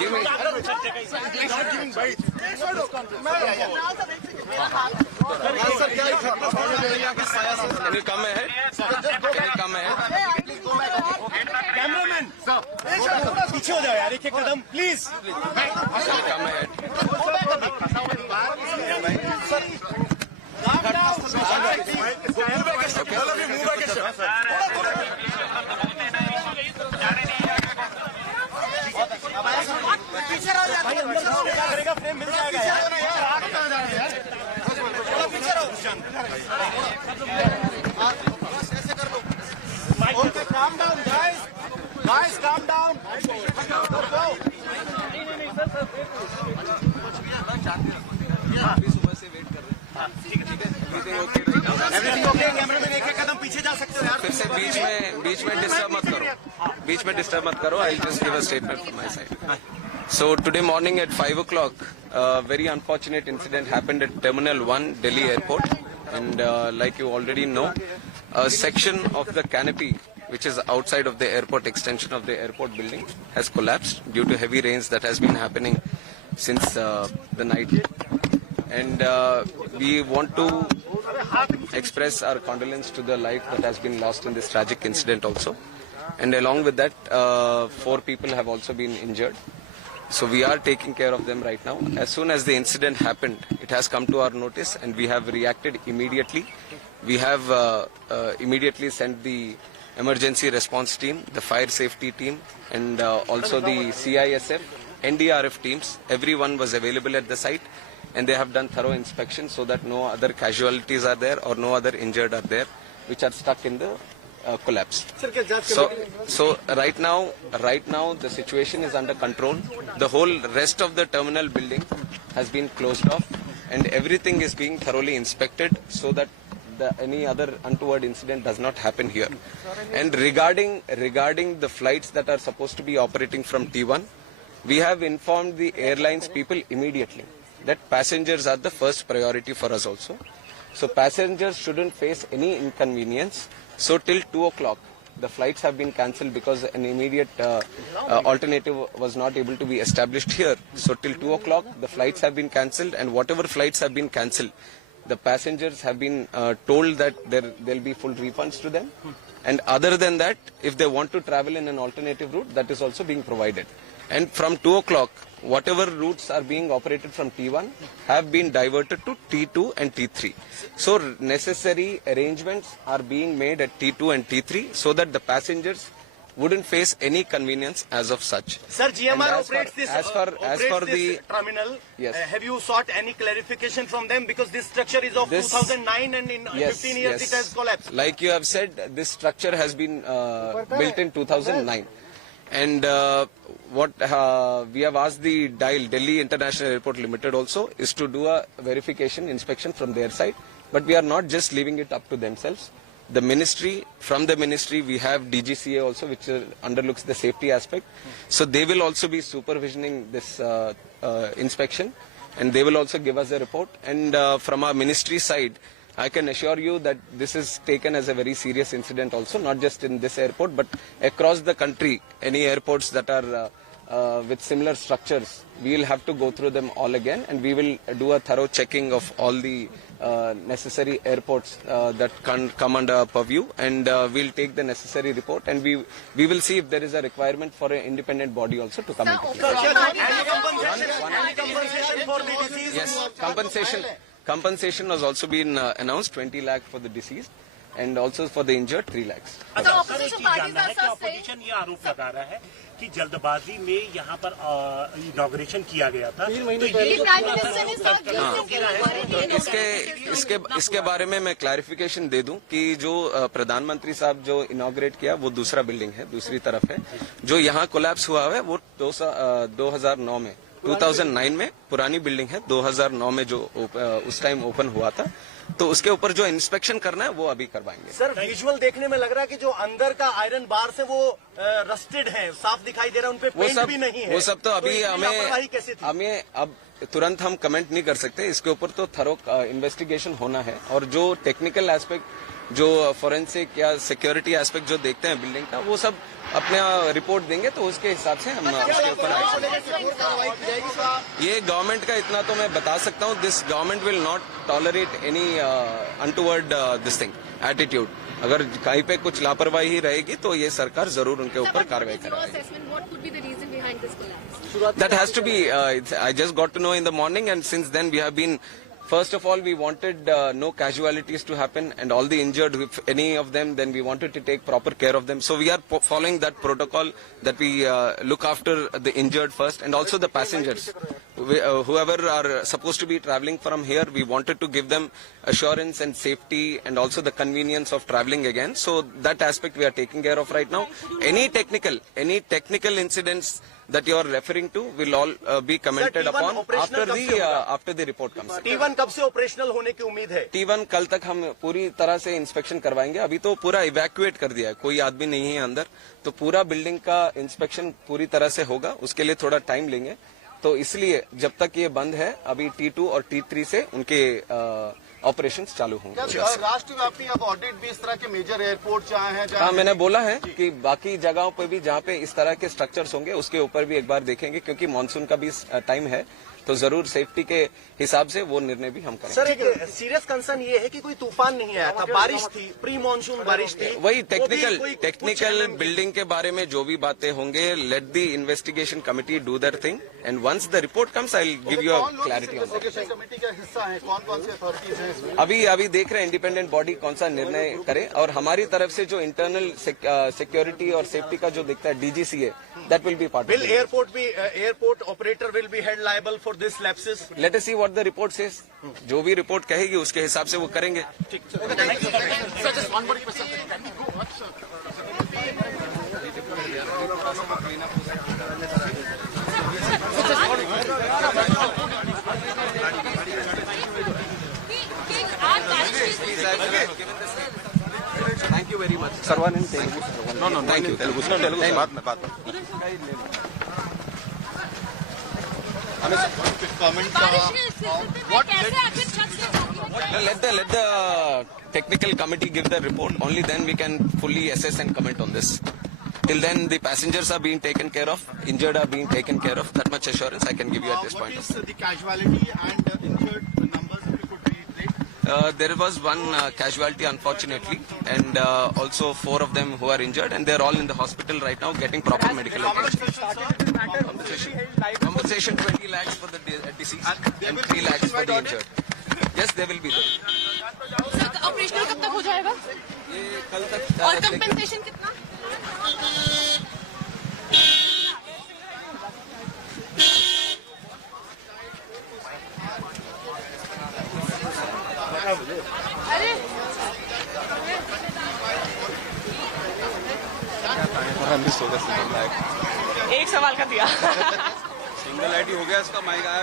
Give me. Can you come ahead? Can you come ahead? Cameraman पीछे हो जाओ यार, एक कदम please. Can you come ahead? Frame मिल जाएगा यार। Okay, calm down, guys. Guys, calm down. Everything okay? Cameraman एक कदम पीछे जा सकते हो यार। फिर से बीच में डिस्टर्ब मत करो। बीच में डिस्टर्ब मत करो। I'll just give a statement from my side. So today morning at 5 o'clock, a very unfortunate incident happened at Terminal 1, Delhi Airport. And like you already know, a section of the canopy, which is outside of the airport extension of the airport building, has collapsed due to heavy rains that has been happening since the night. And we want to express our condolence to the life that has been lost in this tragic incident also. And along with that, 4 people have also been injured. So we are taking care of them right now. As soon as the incident happened, it has come to our notice and we have reacted immediately. We have immediately sent the emergency response team, the fire safety team, and also the CISF, NDRF teams. Everyone was available at the site and they have done thorough inspection so that no other casualties are there or no other injured are there which are stuck in the collapse. So right now the situation is under control. The whole rest of the terminal building has been closed off and everything is being thoroughly inspected so that any other untoward incident does not happen here. And regarding the flights that are supposed to be operating from T1, we have informed the airlines people immediately that passengers are the first priority for us also. So passengers shouldn't face any inconvenience. So till 2 o'clock, the flights have been cancelled because an immediate alternative was not able to be established here. So till 2 o'clock, the flights have been cancelled, and whatever flights have been cancelled, the passengers have been told that there will be full refunds to them. And other than that, if they want to travel in an alternative route, that is also being provided. And from 2 o'clock, whatever routes are being operated from T1 have been diverted to T2 and T3. So necessary arrangements are being made at T2 and T3 so that the passengers wouldn't face any convenience as of such. Sir, GMR operates this terminal. Yes. Have you sought any clarification from them because this structure is of 2009 and in 15 years it has collapsed? Like you have said, this structure has been built in 2009. And what we have asked the DIAL, Delhi International Airport Limited also, is to do a verification inspection from their side. But we are not just leaving it up to themselves. The ministry, from the ministry, we have DGCA also, which underlooks the safety aspect. So they will also be supervisioning this inspection, and they will also give us a report. And from our ministry side, I can assure you that this is taken as a very serious incident also, not just in this airport, but across the country, any airports that are with similar structures, we will have to go through them all again, and we will do a thorough checking of all the necessary airports that can come under our purview, and we'll take the necessary report, and we will see if there is a requirement for an independent body also to come into play. Any compensation for the disease? Yes, compensation has also been announced, 20 lakh for the deceased, and also for the injured 3 lakhs. Opposition ये आरोप लगा रहा है कि जल्दबाजी में यहाँ पर इनॉग्रेशन किया गया था। इसके बारे में मैं क्लैरिफिकेशन दे दूं कि जो प्रधानमंत्री साहब जो इनॉग्रेट किया वो दूसरा बिल्डिंग है, दूसरी तरफ है। जो यहाँ कोलैप्स हुआ है वो 2009 में 2009 में पुरानी बिल्डिंग है, 2009 में जो उस टाइम ओपन हुआ था, तो उसके ऊपर जो इंस्पेक्शन करना है वो अभी करवाएंगे। सर, विजुअल देखने में लग रहा है कि जो अंदर का आयरन बार से वो रस्टेड है, साफ दिखाई दे रहा है, उनपे पेंट भी नहीं है। वो सब तो अभी तो हमें अब तुरंत हम कमेंट नहीं कर सकते, इसके ऊपर तो थरो इन्वेस्टिगेशन होना है, और जो टेक्निकल एस्पेक्ट जो फोरेंसिक या सिक्योरिटी एस्पेक्ट जो देखते हैं बिल्डिंग का, वो सब अपना रिपोर्ट देंगे तो उसके हिसाब से हम उसके ऊपर ये गवर्नमेंट का इतना तो मैं बता सकता हूँ, this government will not tolerate any untoward this thing attitude. अगर कहीं पे कुछ लापरवाही रहेगी तो ये सरकार जरूर उनके ऊपर कार्रवाई करेगी। That has to be, I just got to know in the morning, and since then we have been, first of all, we wanted no casualties to happen, and all the injured, if any of them, then we wanted to take proper care of them. So we are following that protocol that we look after the injured first, and also the passengers. Whoever are supposed to be traveling from here, we wanted to give them assurance and safety, and also the convenience of traveling again. So that aspect we are taking care of right now. Any technical incidents that you are referring to will all be commented T1 upon operational after the report comes. T1 कब से operational होने की उम्मीद है? T1 कल तक हम पूरी तरह से इंस्पेक्शन करवाएंगे। अभी तो पूरा इवैक्यूएट कर दिया है, कोई आदमी नहीं है अंदर, तो पूरा बिल्डिंग का इंस्पेक्शन पूरी तरह से होगा। उसके लिए थोड़ा टाइम लेंगे, तो इसलिए जब तक ये बंद है अभी T2 और T3 से उनके ऑपरेशंस चालू होंगे। राष्ट्रव्यापी अब ऑडिट भी इस तरह के मेजर एयरपोर्ट जहाँ हैं, हाँ, मैंने बोला है कि बाकी जगहों पे भी जहाँ पे इस तरह के स्ट्रक्चर्स होंगे उसके ऊपर भी एक बार देखेंगे, क्योंकि मानसून का भी टाइम है, तो जरूर सेफ्टी के हिसाब से वो निर्णय भी हम करेंगे। सर, एक सीरियस कंसर्न ये है कि कोई तूफान नहीं आया था, बारिश थी, प्री मानसून बारिश थी। वही टेक्निकल बिल्डिंग के बारे में जो भी बातें होंगे, let the investigation committee do their thing, and once the report comes I will give you a clarity on that. Committee का हिस्सा है, कौन कौन से अथॉरिटीज हैं इसमें? अभी देख रहे हैं इंडिपेंडेंट बॉडी कौन सा निर्णय करे, और हमारी तरफ से जो इंटरनल सिक्योरिटी और सेफ्टी का जो दिखता है DGC है, that will be part. Will airport operator will be held liable for this lapses? Let us see what the report says. जो भी रिपोर्ट कहेगी उसके हिसाब से वो करेंगे। Thank you very much. Sarvanand Telugu. No thank you. Telugu बाद में बात। Let the technical committee give the report. Only then we can fully assess and comment on this. Till then, the passengers are being taken care of, injured are being taken care of. That much assurance I can give you at this point. What is the casualty and injured numbers, if you could reiterate? There was one casualty, unfortunately, and also 4 of them who are injured, and they are all in the hospital right now getting proper medical attention. Compensation 20 lakhs for the deceased and 3 lakhs for the injured. Yes, they will be there. Sir, operational कब तक हो जाएगा? ये कल तक। और compensation कितना? अरे एक सवाल का दिया। सिंगल आईडी हो गया इसका माइक आया।